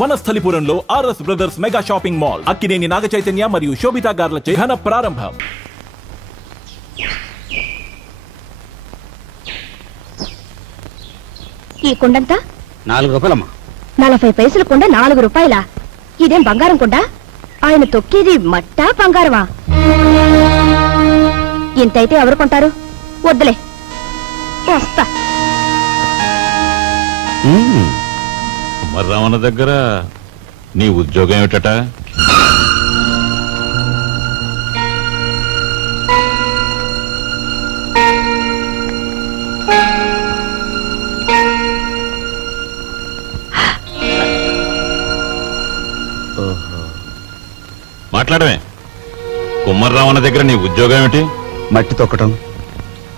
వనస్థలిపురంలో RS brothers mega shopping mall Akkineni Naga Chaitanya మరియు శోభితా గార్లచే ఘన ప్రారంభం. ఈ కుండంతా 4 రూపాయలమ్మా. 40 పైసల కుండ 4 రూపాయలా? ఇదేం బంగారం కుండ? ఆయన తొక్కేది మట్టా బంగారమా? ఇంతైతే ఎవరు కొంటారు? వద్దులే, వస్తా. కుమారరామన్న దగ్గర నీ ఉద్యోగం ఏమిటట? మాట్లాడమే. కుమారరామన్న దగ్గర నీ ఉద్యోగం ఏమిటి? మట్టి తొక్కటం,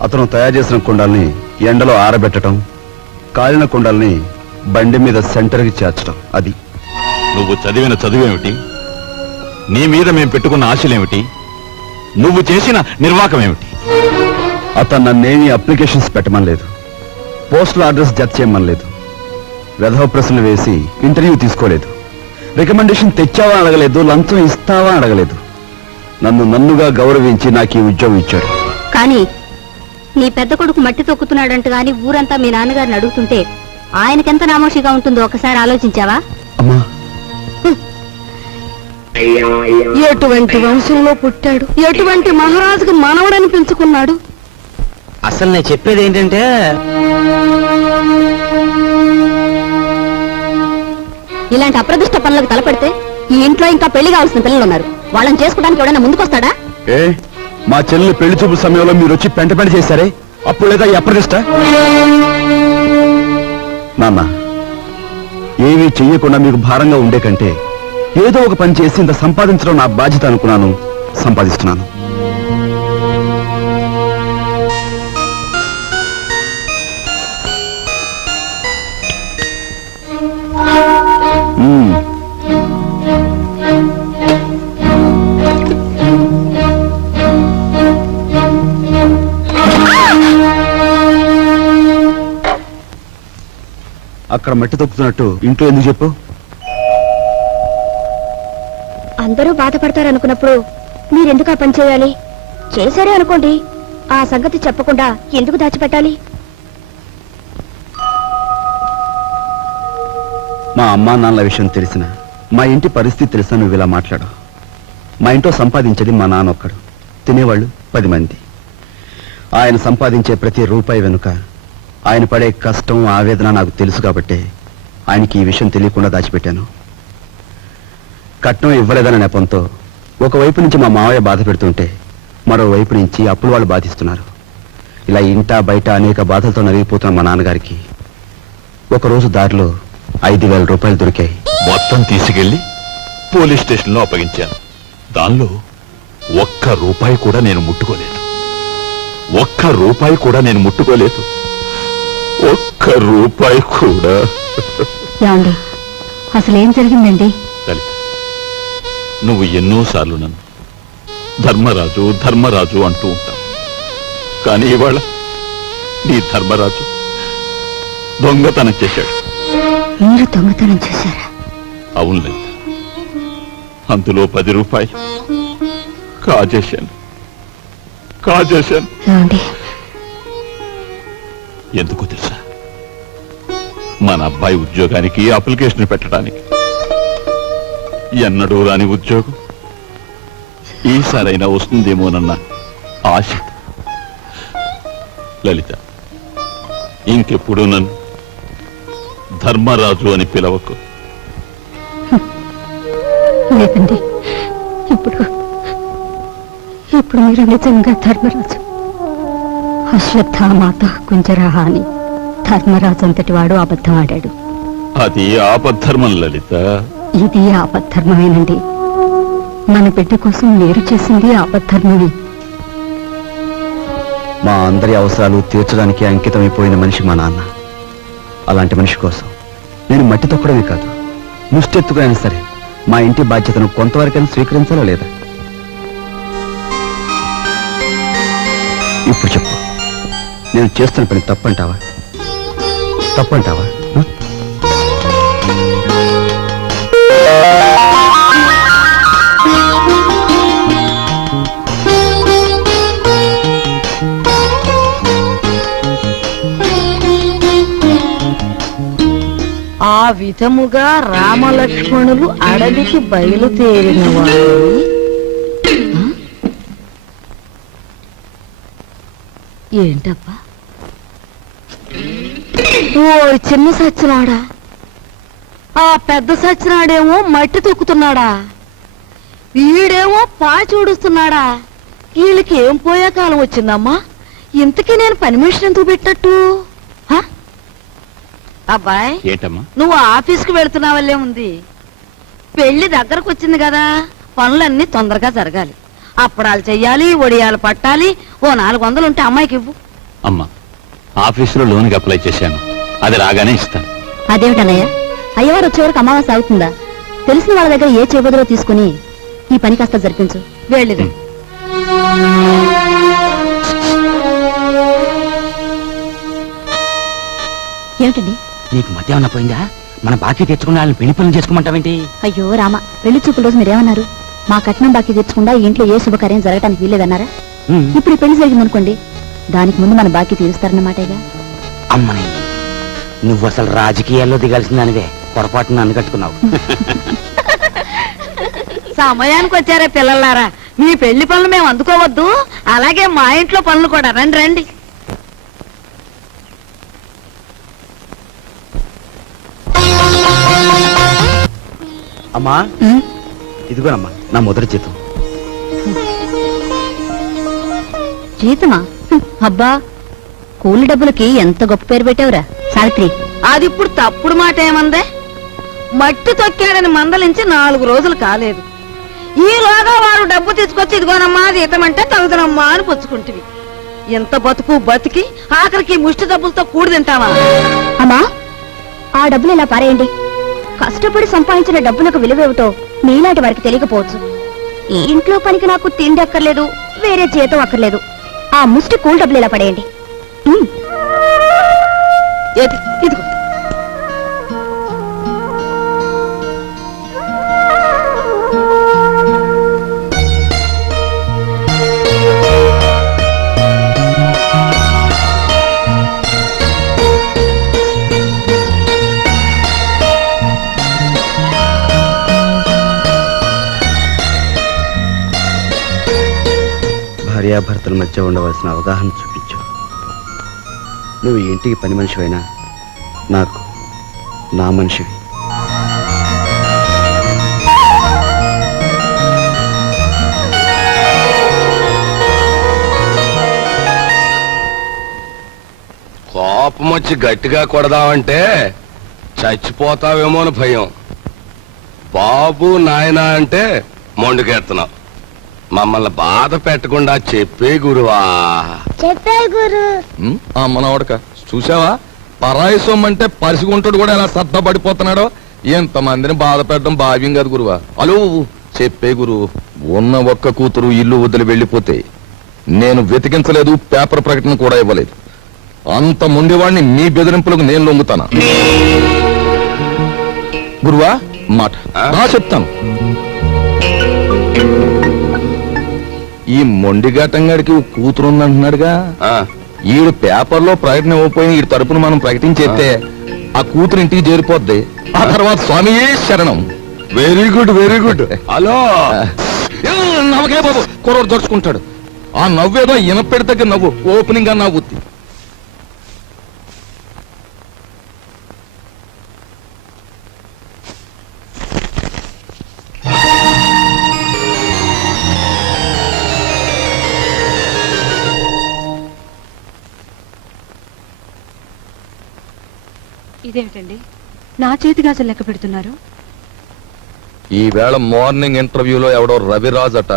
అతను తయారు చేసిన కుండల్ని ఎండలో ఆరబెట్టడం, కాలిన కుండల్ని బండి మీద సెంటర్కి చేర్చడం. అది నువ్వు చదివిన చదువేమిటి? నీ మీద మేము పెట్టుకున్న ఆశలేమిటి? నువ్వు చేసిన నిర్వాకం ఏమిటి? అతను నన్నేమీ అప్లికేషన్స్ పెట్టమనలేదు, పోస్టల్ అడ్రస్ జత చేయమనలేదు, వెధవ ప్రశ్నలు వేసి ఇంటర్వ్యూ తీసుకోలేదు, రికమెండేషన్ తెచ్చావా అడగలేదు, లంచం ఇస్తావా అడగలేదు. నన్నుగా గౌరవించి నాకు ఈ ఉద్యోగం ఇచ్చాడు. కానీ నీ పెద్ద కొడుకు మట్టి తొక్కుతున్నాడంట గాని ఊరంతా మీ నాన్నగారిని అడుగుతుంటే ఆయనకెంత నామోషిగా ఉంటుందో ఒకసారి ఆలోచించావా? అమ్మా, ఎటువంటి వంశంలో పుట్టాడు, ఎటువంటి మహారాజుకు మనవడని పెంచుకున్నాడు. అసలు నేను చెప్పేది ఏంటంటే, ఇలాంటి అప్రదిష్ట పనులకు తలపెడితే ఈ ఇంట్లో ఇంకా పెళ్లి కావాల్సిన పిల్లలు ఉన్నారు. వాళ్ళని చేసుకోవడానికి ఎవడైనా ముందుకొస్తాడా? ఏ మా చెల్లెలు పెళ్లి చూపుల సమయంలో మీరు వచ్చి పెంట చేశారే, అప్పుడు లేదా ఈ అప్రదిష్ట? నాన్న, ఏమీ చెయ్యకుండా మీకు భారంగా ఉండే కంటే ఏదో ఒక పని చేసి ఇంత సంపాదించడం నా బాధ్యత అనుకున్నాను, సంపాదిస్తున్నాను. అక్కడ మట్టి తొక్కుతున్నట్టు ఇంట్లో ఎందుకు చెప్పు? అందరూ బాధపడతారనుకున్నప్పుడు మీరెందుకు ఆ పని చేయాలి? చేశారే అనుకోండి, ఆ సంగతి చెప్పకుండా ఎందుకు దాచిపెట్టాలి? మా అమ్మా నాన్నల విషయం తెలిసిన, మా ఇంటి పరిస్థితి తెలిసిన నువ్వు ఇలా మాట్లాడు. మా ఇంట్లో సంపాదించేది మా నాన్న ఒక్కడు, తినేవాళ్ళు 10 మంది. ఆయన సంపాదించే ప్రతి రూపాయి వెనుక ఆయన పడే కష్టం, ఆవేదన నాకు తెలుసు కాబట్టి ఆయనకి ఈ విషయం తెలియకుండా దాచిపెట్టాను. కట్నం ఇవ్వలేదన్న నెపంతో ఒకవైపు నుంచి మా మావయ్య బాధ పెడుతుంటే మరోవైపు నుంచి అప్పులు వాళ్ళు బాధిస్తున్నారు. ఇలా ఇంటా బయట అనేక బాధలతో నలిగిపోతున్న మా నాన్నగారికి ఒకరోజు దారిలో 5,000 రూపాయలు దొరికాయి. మొత్తం తీసుకెళ్లి పోలీస్ స్టేషన్లో అప్పగించాను. దానిలో ₹1 కూడా నేను ముట్టుకోలేదు. ₹1 కూడా నేను ముట్టుకోలేదు. ₹1 కూడా. ఏమండి, అసలేం జరిగిందండి? లలిత, నువ్వు ఎన్నోసార్లు నన్ను ధర్మరాజు ధర్మరాజు అంటూ ఉంటావు. కానీ ఇవాళ నీ ధర్మరాజు దొంగతనం చేశాడు. మీరు దొంగతనం చేశారా? అవును లలిత, అందులో ₹10 కాజేశాను. ఏమండి, ఎందుకో తెలుసా? మన అబ్బాయి ఉద్యోగానికి అప్లికేషన్ పెట్టడానికి. ఎన్నడూ రాని ఉద్యోగం ఈసారైనా వస్తుందేమోనన్న ఆశ. లలిత, ఇంకెప్పుడు నన్ను ధర్మరాజు అని పిలవకు. లేదండి, ఇప్పుడు మీరు నిజంగా ధర్మరాజు. అశ్వత్థామాత కుంజరహ అని ధర్మరాజు అంతటి వాడు అబద్ధం ఆడాడు. అది ఆపద్ధర్మం లలిత. ఇది ఆపద్ధర్మమేనండి. మన బిడ్డ కోసం మీరు చేసింది ఆపద్ధర్మమే. మా అందరి అవసరాలు తీర్చడానికి అంకితమైపోయిన మనిషి మా నాన్న. అలాంటి మనిషి కోసం నేను మట్టి తొక్కడమే కాదు, ముష్టెత్తుకునైనా సరే మా ఇంటి బాధ్యతను కొంతవరకైనా స్వీకరించాలా లేదా? ఇప్పుడు చెప్పు, నేను చేస్తున్న పని తప్పంటావా? నిజముగా రామలక్ష్మణులు అడవికి బయలుదేరిన వారు ఏంటబ్బా? ఓ చిన్న సచ్చినాడా, ఆ పెద్ద సచ్చినాడేమో మట్టి తొక్కుతున్నాడా, వీడేమో పాచి ఊడుస్తున్నాడా? వీళ్ళకి ఏం పోయే కాలం వచ్చిందమ్మా? ఇంతకీ నేను పని మనిషిని ఎందుకు పెట్టట్టు? అబ్బాయి, ఏంటమ్మా? నువ్వు ఆఫీస్కి వెళుతున్నావల్లే ఉంది. పెళ్లి దగ్గరకు వచ్చింది కదా, పనులన్నీ తొందరగా జరగాలి. అప్పడాలు చెయ్యాలి, ఒడియాలు పట్టాలి. ఓ 400 ఉంటే అమ్మాయికి ఇవ్వు. అమ్మా, ఆఫీసులో లోన్కి అప్లై చేశాను, అది రాగానే ఇస్తాను. అదేమిటన్నయ్య, అయ్యవారు వచ్చే వరకు అమావాస్య అవుతుందా? తెలిసిన వాళ్ళ దగ్గర ఏ చేబదులో తీసుకుని ఈ పని కాస్త జరిపించు. వెళ్ళిదు. ఏమిటండి? నీకు మధ్య ఏమన్నా పోయిందా? మన బాకీ తెచ్చుకున్న వాళ్ళని పెళ్లి పనులు చేసుకోమంటావేంటి? అయ్యో రామ, పెళ్లి చూపుల రోజు మీరేమన్నారు? మా కట్నం బాకీ తెచ్చకుండా ఈ ఇంట్లో ఏ శుభకార్యం జరగటానికి వీల్లేదన్నారా? ఇప్పుడు ఈ పెళ్లి జరిగిందనుకోండి, దానికి ముందు మన బాకీ తీరుస్తారన్నమాటేగా. అమ్మని, నువ్వు అసలు రాజకీయాల్లో దిగాల్సిందానివే, పొరపాటున నన్ను కట్టుకున్నావు. సమయానికి వచ్చారే పిల్లలారా, మీ పెళ్లి పనులు మేము అందుకోవద్దు, అలాగే మా ఇంట్లో పనులు కూడా. రండి రండి. అమ్మా, ఇదిగోనమ్మా నా మొదటి జీతం. జీతమా? అబ్బా, కూలి డబ్బులకి ఎంత గొప్ప పేరు పెట్టావురా సావిత్రి. అది ఇప్పుడు తప్పుడు మాట ఏమందే? మట్టి తొక్కాడని మందలించి 4 రోజులు కాలేదు. ఈలోగా వారు డబ్బు తీసుకొచ్చి ఇదిగోనమ్మా జీతం అంటే తగుదనమ్మా అని పుచ్చుకుంటివి. ఎంత బతుకు బతికి ఆఖరికి ముష్టి డబ్బులతో కూడి తింటావా? అమ్మా, ఆ డబ్బులు ఇలా పారేయండి. కష్టపడి సంపాదించిన డబ్బులకు విలువేమిటో మీలాంటి వారికి తెలియకపోవచ్చు. ఈ ఇంట్లో పనికి నాకు తిండి అక్కర్లేదు, వేరే జీతం అక్కర్లేదు. ఆ ముష్టి కూల్ డబ్బులు ఇలా పడేయండి. ఏది? ఇదిగో. భార్యాభర్తల మధ్య ఉండవలసిన అవగాహన చూపించు. నువ్వు ఈ ఇంటికి పని మనిషివైనా నాకు నా మనిషివి. కోపం వచ్చి గట్టిగా కొడదామంటే చచ్చిపోతావేమో అని భయం. బాబు నాయనా అంటే మొండుకెడుతున్నావు. మమ్మల్ని బాధ పెట్టకుండా చెప్పే గురువా. చెప్పే గురు. మనవడక చూసావా, పరాయి సొమ్మంటే పరిసిగుంటాడు కూడా ఎలా సద్దపడిపోతున్నాడో. ఎంతమందిని బాధ పెట్టడం భావ్యం కాదు గురువా. అలో చెప్పే గురు, ఉన్న ఒక్క కూతురు ఇల్లు వదిలి వెళ్ళిపోతే నేను వెతికించలేదు, పేపర్ ప్రకటన కూడా ఇవ్వలేదు. అంత ముండివాడిని మీ బెదిరింపులకు నేను లొంగుతానా? గురువా మాట నా చెప్తాను. ఈ మొండిఘాటంగాడికి కూతురు ఉందంటున్నాడుగా, ఈడు పేపర్లో ప్రకటన ఇవ్వకపోయిన ఈ తరపున మనం ప్రకటించేస్తే ఆ కూతురు ఇంటికి చేరిపోద్ది. ఆ తర్వాత స్వామియే శరణం. Very good very good. Hello నవ్వకే బాబు, కుర్రోడు దొరుచుకుంటాడు. ఆ నవ్వేదో ఇనపెడి దగ్గర నవ్వు, ఓపెనింగ్ గా నవ్వుద్ది. ఇదేమిటండి, నా చేతి గాజులు లెక్క పెడుతున్నారు? ఈవేళ మార్నింగ్ ఇంటర్వ్యూలో ఎవడో రవిరాజ్ అట,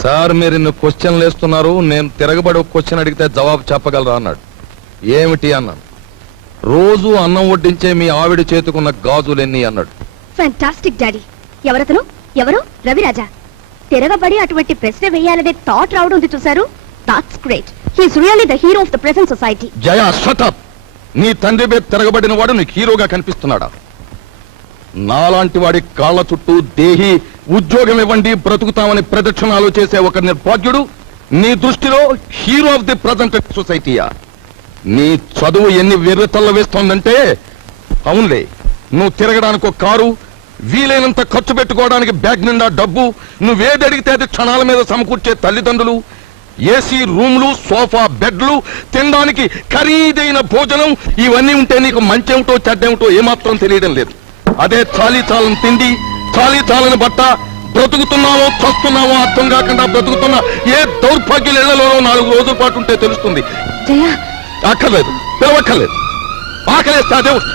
సార్ మీరు ఇన్ని క్వశ్చన్లు వేస్తున్నారు, నేను తిరగబడి ఒక క్వశ్చన్ అడిగితే జవాబు చెప్పగలరా అన్నాడు. ఏమిటి అన్నాను. రోజు అన్నం వడ్డించే మీ ఆవిడ చేతుకున్న గాజులెన్ని అన్నాడు. Fantastic daddy. ఎవరతను? ఎవరు? రవిరాజా. తిరగబడి అటువంటి ప్రశ్న వేయాలనే థాట్ రావడం ఉంది చూసారు. That's great. He's really the hero of the present society. Jaya shut up. నీ తండ్రి మీద తిరగబడిన వాడు నీకు హీరోగా కనిపిస్తున్నాడా? నాలాంటి వాడి కాళ్ళ చుట్టూ దేహి ఉద్యోగం ఇవ్వండి బ్రతుకుతామని ప్రదక్షిణాలు చేసే ఒక నిర్భాగ్యుడు నీ దృష్టిలో హీరో ఆఫ్ ది ప్రజెంట్ సొసైటీయా? నీ చదువు ఎన్ని వెర్రతల్ల వేస్తోందంటే, అవునులే నువ్వు తిరగడానికి ఒక కారు, వీలైనంత ఖర్చు పెట్టుకోవడానికి బ్యాగ్ నిండా డబ్బు, నువ్వేది అడిగితే అది క్షణాల మీద సమకూర్చే తల్లిదండ్రులు, ఏసీ రూమ్లు, సోఫా బెడ్లు, తినడానికి ఖరీదైన భోజనం, ఇవన్నీ ఉంటే నీకు మంచేమిటో చెడ్డేమిటో ఏమాత్రం తెలియడం లేదు. అదే చాలీ చాలని తిండి, చాలీ చాలని బట్ట, బ్రతుకుతున్నావో చస్తున్నావో అర్థం కాకుండా బ్రతుకుతున్న ఏ దౌర్భాగ్యుల ఇళ్లలో 4 రోజుల పాటు ఉంటే తెలుస్తుంది. జయ అక్కర్లేదు, పిలవక్కర్లేదు. ఆకలేస్తే అదే వస్తుంది.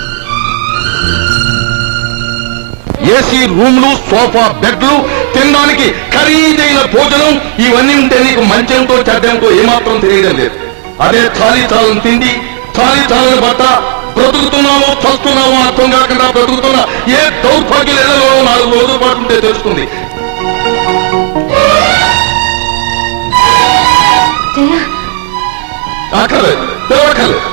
ఏసీ రూమ్లు, సోఫా బెడ్లు, తినడానికి ఖరీదైన భోజనం, ఇవన్నీ ఉంటే నీకు మంచేమిటో చెడ్డేమిటో ఏమాత్రం తెలియడం లేదు. అదే చాలీ చాలని తిండి, చాలీ చాలని బట్ట, బ్రతుకుతున్నావో చస్తున్నావో అర్థం కాకుండా బ్రతుకుతున్న ఏ దౌర్భాగ్యుల ఇళ్లలో 4 రోజుల పాటు ఉంటే తెలుస్తుంది. జయ అక్కర్లేదు, పిలవక్కర్లేదు.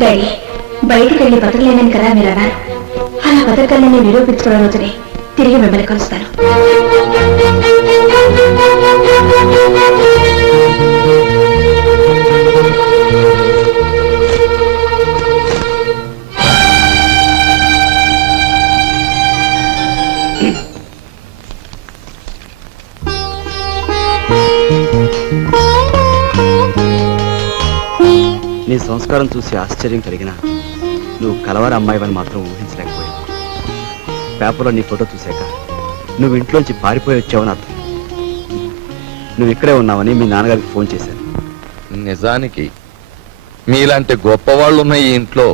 డాడీ, బయటికి వెళ్ళి బతకలేనని కదా మీరు అన్నారు. అలా బతకలేని నిరూపించుకున్న రోజునే తిరిగి మిమ్మల్ని కలుస్తాను. నీ సంస్కారం చూసి ఆశ్చర్యం కలిగినా నువ్వు కలవారి అమ్మాయివని మాత్రం ఊహించలేకపోయావు. పేపర్లో నీ ఫోటో చూశాక నువ్వు ఇంట్లోంచి పారిపోయి వచ్చావని అర్థం. నువ్వు ఇక్కడే ఉన్నావని మీ నాన్నగారికి ఫోన్ చేశాను. నిజానికి మీలాంటి గొప్పవాళ్ళు ఉన్న ఈ ఇంట్లో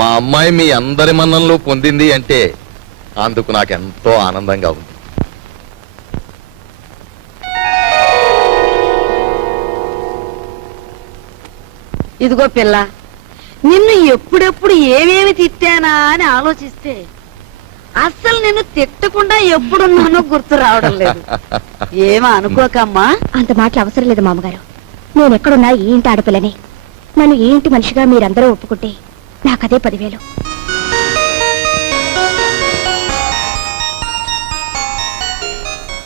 మా అమ్మాయి మీ అందరి మన్ననలు పొందింది అంటే అందుకు నాకెంతో ఆనందంగా ఉంది. ఇదిగో పిల్ల, నిన్ను ఎప్పుడెప్పుడు ఏమేమి తిట్టానా అని ఆలోచిస్తే అస్సలు నిన్ను తిట్టకుండా ఎప్పుడున్నానో గుర్తు రావడం లేదు. ఏమో అనుకోకమ్మా. అంత మాటలు అవసరం లేదు మామగారు. నేను ఎక్కడున్నా ఈ ఇంటి ఆడపిల్లని. నన్ను ఈ ఇంటి మనిషిగా మీరందరూ ఒప్పుకుంటే నాకదే 10,000.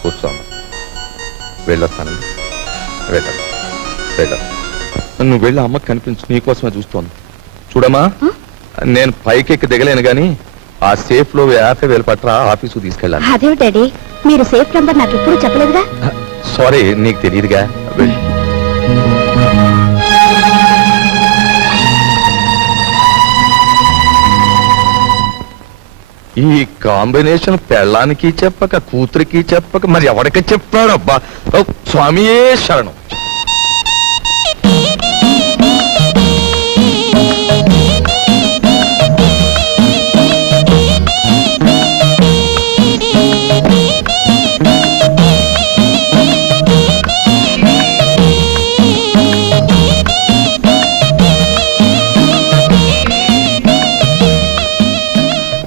కూర్చోమ్మా, వెళ్ళొస్తానండి. నువ్వు వెళ్ళి అమ్మకి కనిపించు, నీకోసమే చూస్తోంది. చూడమ్మా, నేను పైకెక్కి దిగలేను గాని ఆ సేఫ్ లో 50,000 పట్ల ఆఫీసు తీసుకెళ్ళాలి. అదేమిటి డాడీ, మీరు సేఫ్ నంబర్ నాకు ఎప్పుడు చెప్పలేదుగా. సారీ, నీకు తెలియదుగా. వెళ్ళి ఈ కాంబినేషన్ పెళ్ళానికి చెప్పక కూతురికి చెప్పక మరి ఎవరికి చెప్పాడు? అబ్బా, ఓ స్వామియే శరణం.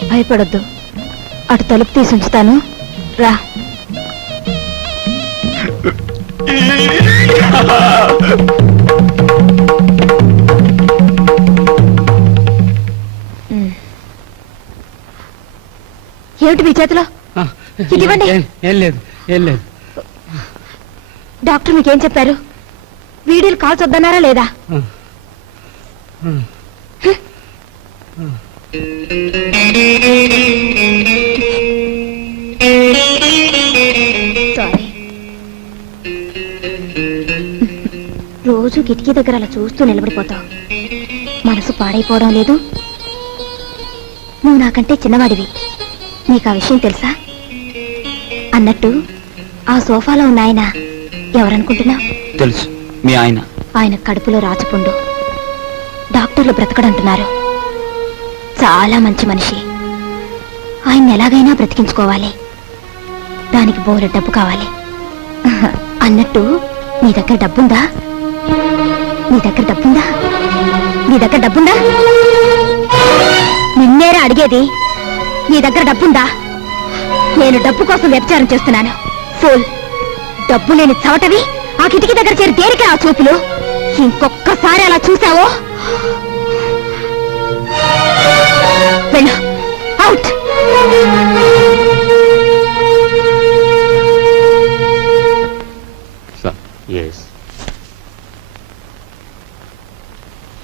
భయపడొద్దు, అటు తలుపు తీసి ఉంచుతాను, రా. ఏమిటి మీ చేతిలో? ఇవ్వండి. ఏం లేదు. డాక్టర్ మీకేం చెప్పారు? వీడియోలు కాల్స్ వద్దన్నారా లేదా? సారీ. రోజు కిటికీ దగ్గర అలా చూస్తూ నిలబడిపోతావు. మనసు పాడైపోవడం లేదు? నువ్వు నాకంటే చిన్నవాడివి, నీకు ఆ విషయం తెలుసా? అన్నట్టు ఆ సోఫాలో ఉన్న ఆయన ఎవరనుకుంటున్నావు? తెలుసు, మీ ఆయన. ఆయన కడుపులో రాచపుండు. డాక్టర్లు బ్రతకడంటున్నారు. చాలా మంచి మనిషి. ఆయన ఎలాగైనా బ్రతికించుకోవాలి. దానికి బోలె డబ్బు కావాలి. అన్నట్టు నీ దగ్గర డబ్బుందా? నిన్నేరా అడిగేది. నీ దగ్గర డబ్బుందా? నేను డబ్బు కోసం వ్యభిచారం చేస్తున్నాను. ఫూల్, డబ్బు లేని చవటవి ఆ కిటికీ దగ్గర చేరి దేనికి ఆ చూపులు? ఇంకొక్కసారి అలా చూసావో వెళ్ళు, అవుట్.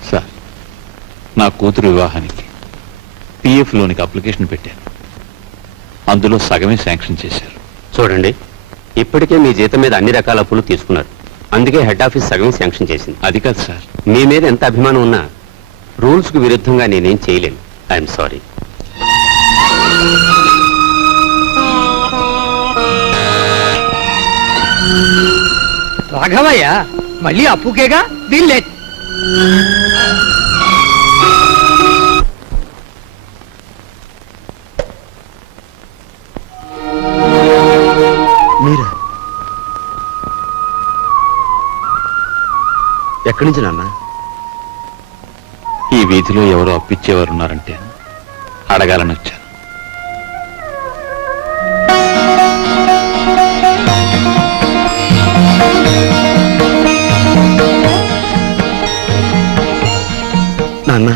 సార్, నా కూతురు వివాహానికి పిఎఫ్ లోనికి అప్లికేషన్ పెట్టాను. అందులో సగమే శాంక్షన్ చేశారు. చూడండి, ఇప్పటికే మీ జీతం మీద అన్ని రకాల అప్పులు తీసుకున్నారు. అందుకే హెడ్ ఆఫీస్ సగం శాంక్షన్ చేసింది. అది కాదు సార్. మీ మీద ఎంత అభిమానం ఉన్నా రూల్స్ కు విరుద్ధంగా నేనేం చేయలేను. I'm sorry. రాఘవయ్య మళ్ళీ అప్పుకేగా వీళ్ళే. మీరా? ఎక్కడి నుంచి నాన్న? ఈ వీధిలో ఎవరో అప్పిచ్చేవారు ఉన్నారంటే అడగాలని వచ్చాను. నాన్న,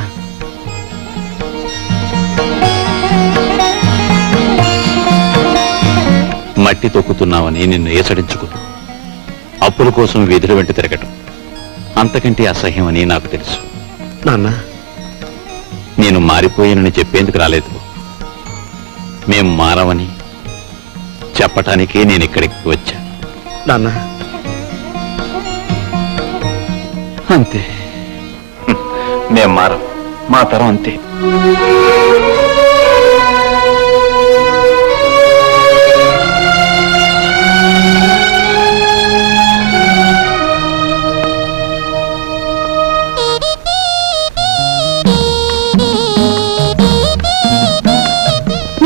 మట్టి తొక్కుతున్నావని నిన్ను ఏసడించుకుని అప్పుల కోసం వీధుల వెంట తిరగటం అంతకంటే అసహ్యమని నాకు తెలుసు. నాన్న, నేను మారిపోయానని చెప్పేందుకు రాలేదు. మేం మారవని చెప్పటానికే నేను ఇక్కడికి వచ్చాను. నాన్న, అంతే. మేం మారం, మా తరం అంతే.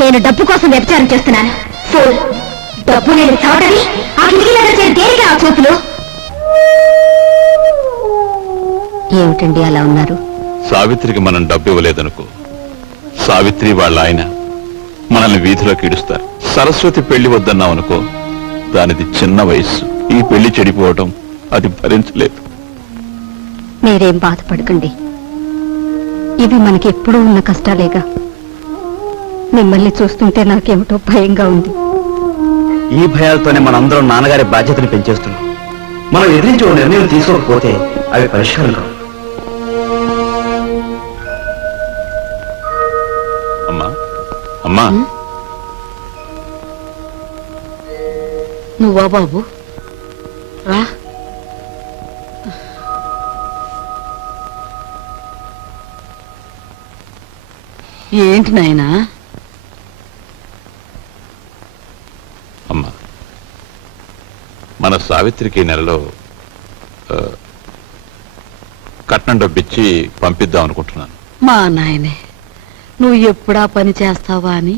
నేను డబ్బు కోసం వ్యభిచారం చేస్తున్నాను. ఫూల్. డబ్బు నేను చావటని ఆ కిటికీలో దేనిగా ఆ చూపులు? ఏమిటండి అలా ఉన్నారు? సావిత్రికి మనం డబ్బు ఇవ్వలేదనుకో, సావిత్రి వాళ్ళ ఆయన మనల్ని వీధిలోకి ఇడుస్తారు. సరస్వతి పెళ్లి వద్దన్నామనుకో, దానిది చిన్న వయస్సు. ఈ పెళ్లి చెడిపోవటం అది భరించలేదు. మీరేం బాధపడకండి, ఇవి మనకి ఎప్పుడూ ఉన్న కష్టాలేగా. మిమ్మల్ని చూస్తుంటే నాకేమిటో భయంగా ఉంది. ఈ భయాలతోనే మనందరం నాన్నగారి బాధ్యతను పెంచేస్తున్నాం. మనం ఎదిరించి ఓ నిర్ణయం తీసుకోకపోతే అవి పరిష్కారం కావు. అమ్మా, అమ్మా, నువ్వా బాబు? రా. ఏంటి నాయనా? అమ్మా, మన సావిత్రికి నెలలో కట్నం డబ్బిచ్చి పంపిద్దాం అనుకుంటున్నాను. మా నాయనే, నువ్వు ఎప్పుడా పని చేస్తావా అని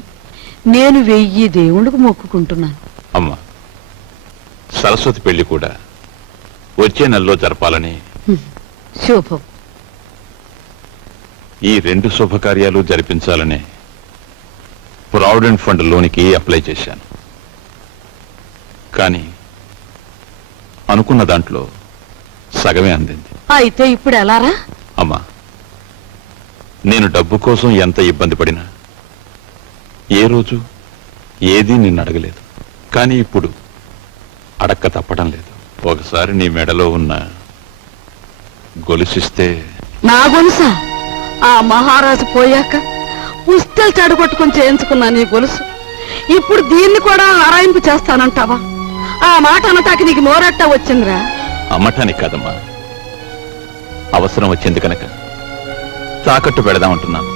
నేను 1000 దేవుళ్ళకు మొక్కుకుంటున్నాను. అమ్మా, సరస్వతి పెళ్లి కూడా వచ్చే నెలలో జరపాలని. శుభం. ఈ 2 శుభకార్యాలు జరిపించాలనే ప్రావిడెంట్ ఫండ్ లోనికి అప్లై చేశాను. కానీ అనుకున్న దాంట్లో సగమే అందింది. అయితే ఇప్పుడు ఎలారా? అమ్మా, నేను డబ్బు కోసం ఎంత ఇబ్బంది పడినా ఏ రోజు ఏదీ నిన్ను అడగలేదు. కానీ ఇప్పుడు అడక్క తప్పడం లేదు. ఒకసారి నీ మెడలో ఉన్న గొలుసిస్తే. నా గొలుసా? ఆ మహారాజు పోయాక పుస్తలు చెడగొట్టుకుని చేయించుకున్నా నీ గొలుసు. ఇప్పుడు దీన్ని కూడా ఆరాయింపు చేస్తానంటావా? ఆ మాట అనటానికి నీకు నోరట్టా వచ్చిందిరా? అమ్మటానికి కాదమ్మా, అవసరం వచ్చింది కనుక తాకట్టు పెడదామంటున్నాను.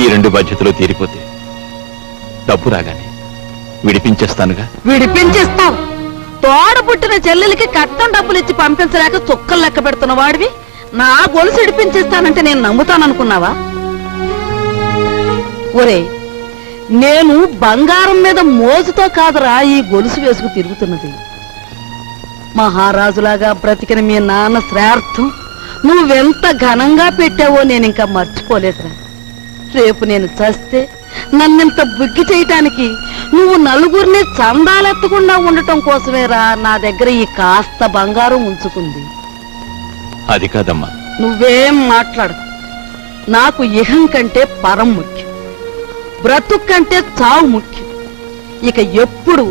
ఈ 2 బాధ్యతలు తీరిపోతే డబ్బు రాగానే విడిపించేస్తానుగా. విడిపించేస్తావు? తోడ పుట్టిన చెల్లెలకి కట్నం డబ్బులు ఇచ్చి పంపించలేక చుక్కలు లెక్క పెడుతున్న వాడివి నా గొలుసు విడిపించేస్తానంటే నేను నమ్ముతాననుకున్నావా? ఒరే, నేను బంగారం మీద మోజుతో కాదురా ఈ గొలుసు వేసుకు తిరుగుతున్నది. మహారాజులాగా బ్రతికిన మీ నాన్న శ్రార్థం నువ్వెంత ఘనంగా పెట్టావో నేను ఇంకా మర్చిపోలేదురా. రేపు నేను చస్తే నన్నింత బుగ్గి చేయటానికి నువ్వు నలుగురిని చందాలెత్తకుండా ఉండటం కోసమేరా నా దగ్గర ఈ కాస్త బంగారం ఉంచుకుంది. అది కాదమ్మా. నువ్వేం మాట్లాడకు. నాకు ఇహం కంటే పరం ముఖ్యం, బ్రతుక్ కంటే చావు ముఖ్యం. ఇక ఎప్పుడు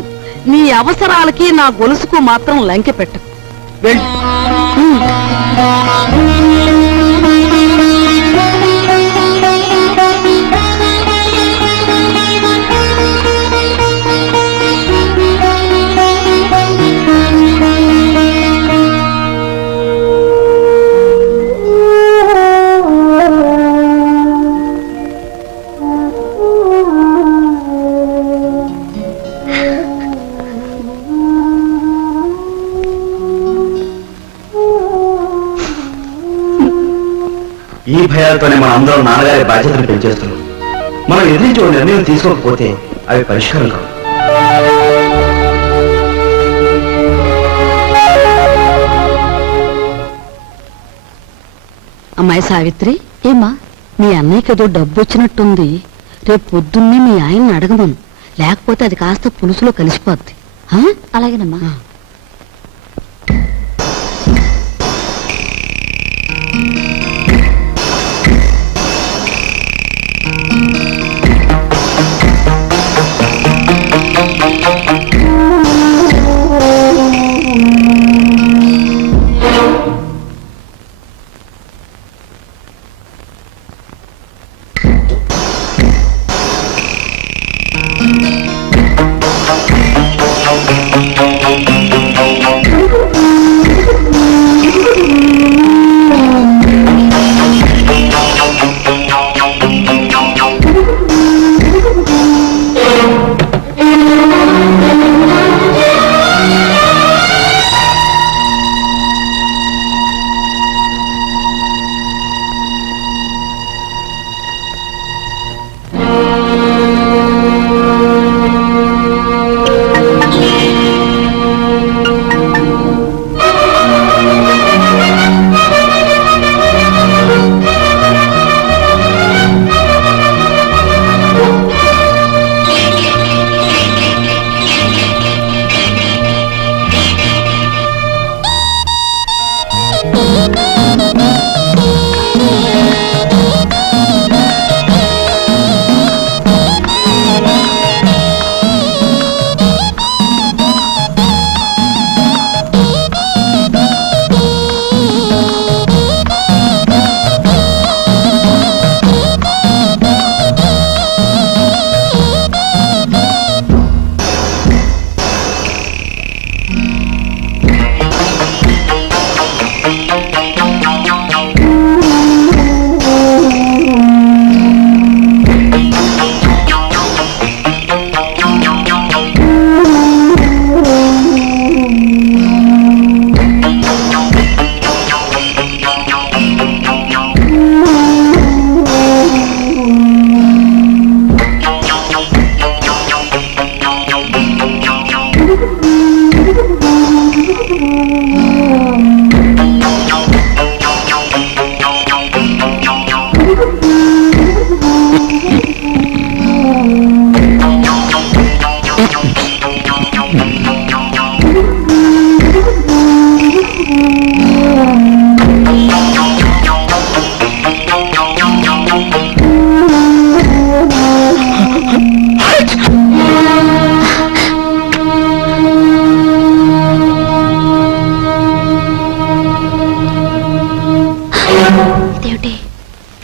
నీ అవసరాలకి నా గొలుసుకు మాత్రం లంకె పెట్టు. వెళ్ళు. ఈ భయాలతోనే మనం అందరం నాన్నగారి బాధ్యతను పెంచేస్తున్నాం. మనం ఎదిరించి ఒక నిర్ణయం తీసుకోకపోతే అవి పరిష్కారం కావు. అమ్మాయి సావిత్రి, ఏమ్మా? మీ అన్నయ్యకి ఏదో డబ్బు వచ్చినట్టుంది. రేపు పొద్దున్నే మీ ఆయన్ని అడగమను, లేకపోతే అది కాస్త పులుసులో కలిసిపోద్ది. ఆ? అలాగేనమ్మా.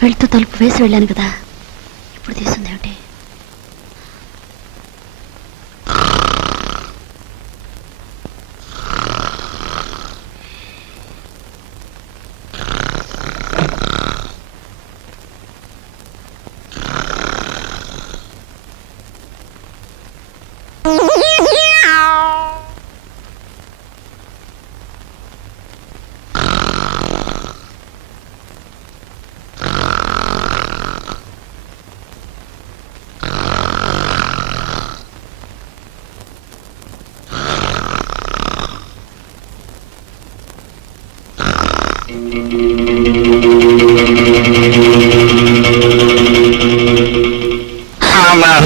వెళ్తూ తలుపు వేసి వెళ్ళాను కదా, ఇప్పుడు తీసుంది ఏమిటి?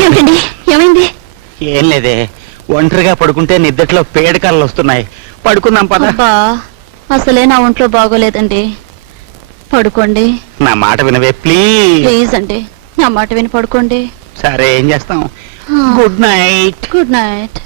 ఏమిటండి, ఏమైంది? ఏం లేదే, ఒంటరిగా పడుకుంటే నిద్దట్లో పేడకాలు వస్తున్నాయి. పడుకుందాం పద. అబ్బా, అసలే నా ఒంట్లో బాగోలేదండి. పడుకోండి. నా మాట వినవే ప్లీజ్. ప్లీజ్ అండి, నా మాట విని పడుకోండి. సరే, ఏం చేస్తాం. Good night. Good night.